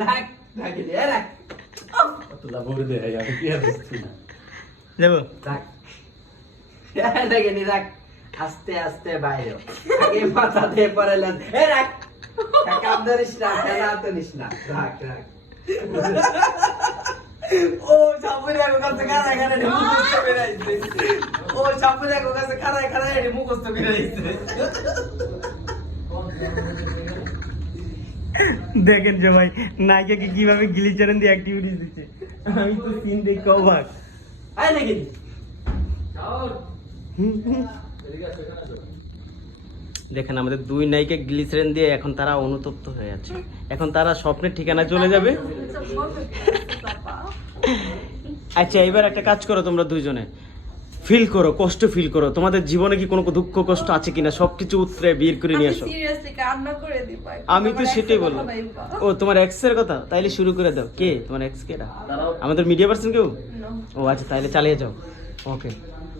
রাখ রাখি দে রাখ তোলা ভরে দে আমি কি আর বুঝছি না। যাব রাখ দেখে নি রাখ আস্তে আস্তে বাইরে। আগে মাথা দিয়ে পরে লেন এ রাখ কাম ধরিস না খেলা তো নিস না। রাখ রাখ ও চাপুরে এক কাছে ও চাপুরে এক কাছে খারা খারা রে মুখস্থ বেরাইছে দেখেন যে ভাই নায়িকাকে কীভাবে গিলি চ্যানেল দিয়ে অ্যাক্টিভিটিস দিচ্ছে। আমি তো সিন দেখে অবাক। আয় নাকি? দেখেন আমাদের দুই নায়িকা গ্লিসারিন দিয়ে এখন তারা অনুতপ্ত হয়ে আছে। এখন তারা স্বপ্নের ঠিকানা চলে যাবে। আচ্ছা এবার একটা কাজ করো তোমরা দুইজনে ফিল করো কষ্ট ফিল করো। তোমাদের জীবনে কি কোনো দুঃখ কষ্ট আছে কিনা? সবকিছু উত্তরে বের করে নিয়ে আসো। সিরিয়াসলি কান্না করে দিব। আমি তো সেটাই বললাম। ও তোমার এক্সের কথা? তাইলে শুরু করে দাও। কে? তোমার এক্স কে আমাদের মিডিয়া পার্সন কেউ? ও আচ্ছা তাইলে চালিয়ে যাও। ওকে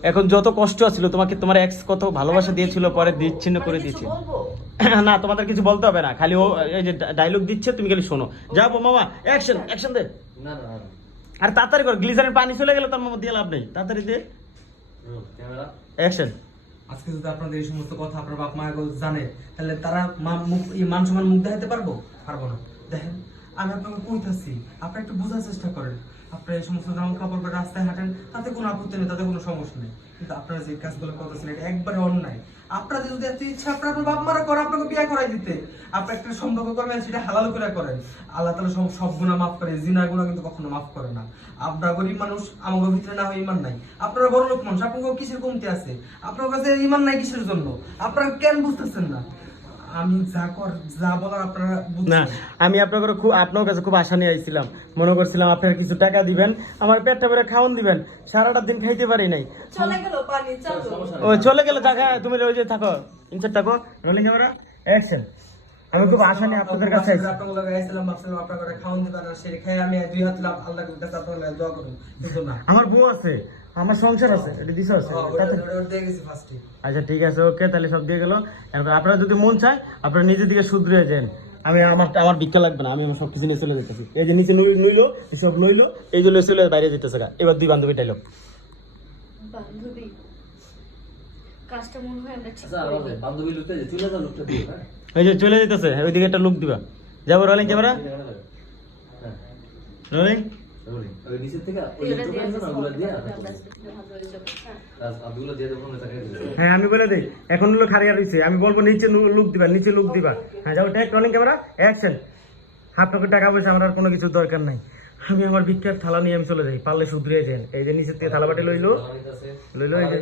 এখন যত কষ্ট আছিল তোমাকে তোমার এক্স কত ভালোবাসা দিয়েছিল পরে বিচ্ছিন্ন করে দিয়েছে। না তোমাদের কিছু বলতে হবে না। খালি ও এই যে ডায়লগ দিচ্ছে তুমি খালি শোনো। যাব মামা অ্যাকশন অ্যাকশন দে। না না না। আর তাড়াতাড়ি কর গ্লিসারের পানি চলে গেলে তার মামা দিয়ে লাভ নেই। তাড়াতাড়ি দে। অ্যাকশন আজকে যদি আপনাদের এই সমস্ত কথা আপনার বাপ মা এগুলো জানে তাহলে তারা মা- মুখ এই মান সম্মান মুখ দেখাতে পারব? পারব না। দেখেন। আমি আপনাকে কইতাছি আপনি একটু বোঝার চেষ্টা করেন। আপনার এই সমস্ত জামা কাপড় পরে রাস্তায় হাঁটেন, তাতে কোনো আপত্তি নেই, তাতে কোনো সমস্যা নেই। কিন্তু আপনারা যে কাজগুলো করতেছেন, এটা একবারে অন্যায়। আপনাদের যদি এত ইচ্ছা, আপনার আপনার বাপ মারা করে আপনাকে বিয়ে করাই দিতে। আপনি একটা সম্পর্ক করবেন, সেটা হালাল করে করেন। আল্লাহ তালা সব সব গুণা মাফ করে জিনা গুণা কিন্তু কখনো মাফ করে না। আপনার গরিব মানুষ, আমাদের ভিতরে না হয় ইমান নাই। আপনারা বড় লোক মানুষ আপনার কিসের কমতি আছে? আপনার কাছে ইমান নাই কিসের জন্য? আপনারা কেন বুঝতেছেন না? আমি যা কর যা বলার আপনারা না আমি আপনার খুব আপনার কাছে খুব আশা নিয়ে আইছিলাম। মনে করছিলাম আপনার কিছু টাকা দিবেন আমার পেটটা ভরে খাওয়ান দিবেন সারাটা দিন খাইতে পারি নাই। চলে গেল পানি চলো। ও চলে গেলে দেখা তুমি ওই যে থাকো ইনসার থাকো। রোলিং ক্যামেরা অ্যাকশন আমি খুব আশা নিয়ে আপনাদের কাছে আইছি। আপনার লগে আইছিলাম ভাবছিলাম আপনার করে খাওয়ান দিবেন আর সেটা খেয়ে আমি দুই হাত লাভ আল্লাহর কাছে আপনার দোয়া করুন। কিন্তু না। আমার বউ আছে আমার সংসার আছে এটা দিছে আছে হ্যাঁ, আচ্ছা ঠিক আছে ওকে তাহলে সব দিয়ে গেল। এরপর আপনারা যদি মন চায় আপনারা নিজের দিকে শুধরে যান আমি আমার আমার ভিক্ষা লাগবে না আমি আমার সব কিছু নিয়ে চলে যেতেছি। এই যে নিচে নই- নইলো এসব নইলো এই যে চলে বাইরে যেতেছে গা। এবার দুই বান্ধবী ডাইলগ বান্ধবী? কাজটা মনে হয় আমরা ঠিক আচ্ছা বান্ধবী লুকটা যে চলে যা লুকটা দিয়ে হ্যাঁ? এই যে চলে যেতেছে ওইদিকে একটা লুক দিবা। যাব রোলিং ক্যামেরা হ্যাঁ। রোলিং রোলিং ওই নিচের থেকে ওই ওগুলো দিয়ে হয়ে যাব। দিয়ে দেবো আমি বলে দিই এখন হলো খারিয়া রয়েছে আমি বলব নিচে লুক দিবা নিচে লুক দিবা। হ্যাঁ যাও টেক রোলিং ক্যামেরা অ্যাকশন আপনাকে টাকা পয়সা আমার আর কোনো কিছু দরকার নাই। আমি আমার ভিক্ষার থালা নিয়ে আমি চলে যাই পারলে শুধরে যান এই যে নিচের থেকে থালা বাটি লইলো। লইলো এই যে।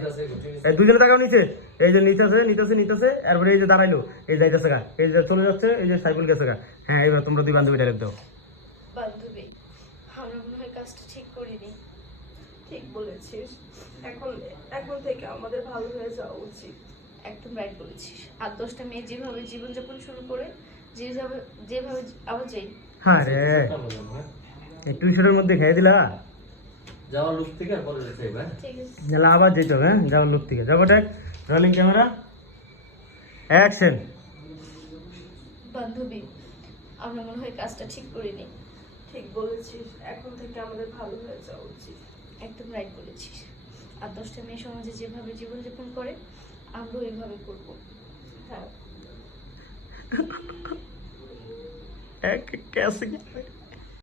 এই দুজনে টাকাও নিচে। এই যে নিতেছে নিতেছে নিতেছে এরপরে এই যে দাঁড়াইলো এই যাইতেছে গা। এই যে চলে যাচ্ছে এই যে সাইকেল গেছে গা। হ্যাঁ এবার তোমরা দুই বান্ধবী ডাইরেক্ট দাও। বান্ধবী। আমরা মনে হয় কাজটা ঠিক করিনি। ঠিক বলেছিস। এখন এখন থেকে আমাদের ভালো হয়ে যাওয়া উচিত। একদম রাইট বলেছিস। আর দশটা মেয়ে যেভাবে জীবনযাপন শুরু করে যেভাবে যেভাবে আবার যাই। হ্যাঁ রে। এই টিউশনের মধ্যে খেয়ে দিলা। যাওয়ার লুক থেকে আর পরে যেতে হবে হ্যাঁ? ঠিক আছে। আবার যেতে হবে হ্যাঁ? যাওয়ার লোক থেকে। যাব টেক রোলিং ক্যামেরা অ্যাকশন বান্ধবী আমরা মনে হয় কাজটা ঠিক করিনি। ঠিক বলেছিস। এখন থেকে আমাদের ভালো হয়ে যাওয়া উচিত। একদম রাইট বলেছিস। আর দশটা মেয়ে সমাজে যেভাবে জীবনযাপন করে আমরাও এভাবে করব। হ্যাঁ। कैसे